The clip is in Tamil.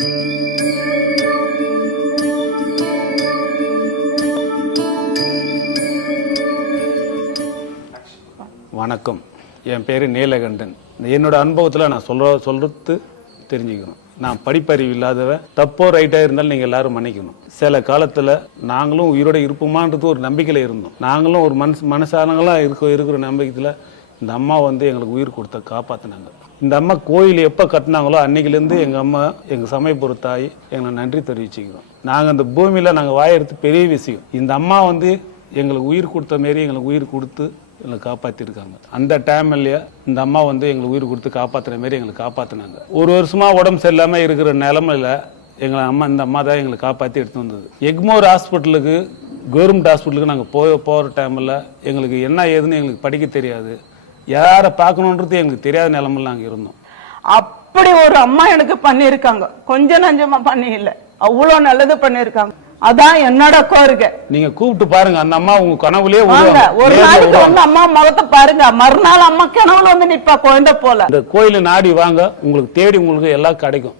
வணக்கம், என் பேர் நீலகண்டன். என்னோட அனுபவத்தில் நான் சொல்றது தெரிஞ்சுக்கணும். நான் படிப்பறிவு இல்லாதவ, தப்போ ரைட்டாக இருந்தாலும் நீங்கள் எல்லாரும் மன்னிக்கணும். சில காலத்தில் நாங்களும் உயிரோட இருப்போமான்றது ஒரு நம்பிக்கையில் இருந்தோம். நாங்களும் ஒரு மனசானங்களாக இருக்கிற நம்பிக்கையில் இந்த அம்மா எங்களுக்கு உயிர் கொடுத்த காப்பாற்றினாங்க. இந்த அம்மா கோயில் எப்போ கட்டினாங்களோ அன்னைக்கிலேருந்து எங்கள் அம்மா, எங்கள் சமயபுர தாய் எங்களை நன்றி தெரிவிச்சுக்கிறோம். நாங்கள் இந்த பூமியில் நாங்கள் வாயறது பெரிய விஷயம். இந்த அம்மா எங்களுக்கு உயிர் கொடுத்த மாரி எங்களுக்கு உயிர் கொடுத்து எங்களை காப்பாற்றிருக்காங்க. அந்த டைம்லயே இந்த அம்மா எங்களுக்கு உயிர் கொடுத்து காப்பாற்றுற மாரி எங்களை காப்பாற்றினாங்க. ஒரு வருஷமா உடம்பு சரியில்லாமல் இருக்கிற நிலமையில இந்த அம்மா தான் எங்களை காப்பாற்றி எடுத்து வந்தது. எக்மோர் ஹாஸ்பிட்டலுக்கு, கவர்மெண்ட் ஹாஸ்பிட்டலுக்கு நாங்கள் போகிற டைமில் எங்களுக்கு என்ன ஏதுன்னு எங்களுக்கு படிக்க தெரியாது, யாரை பார்க்கணுன்றது எங்களுக்கு தெரியாத நிலமையில நாங்கள் இருந்தோம். அப்படி ஒரு அம்மா எனக்கு பண்ணியிருக்காங்க, கொஞ்சம் நஞ்சமா பண்ணி இல்லை, அவ்வளோ நல்லது பண்ணியிருக்காங்க. அதான் என்னோட கோரிக்கை. நீங்க கூப்பிட்டு பாருங்க, அந்த அம்மா உங்க கனவுலயே ஒரு நாளைக்கு அம்மா முகத்தை பாருங்க, மறுநாள் அம்மா கனவுல நிப்பா குழந்தை போல. இந்த கோயில நாடி வாங்க, உங்களுக்கு தேடி உங்களுக்கு எல்லாம் கிடைக்கும்.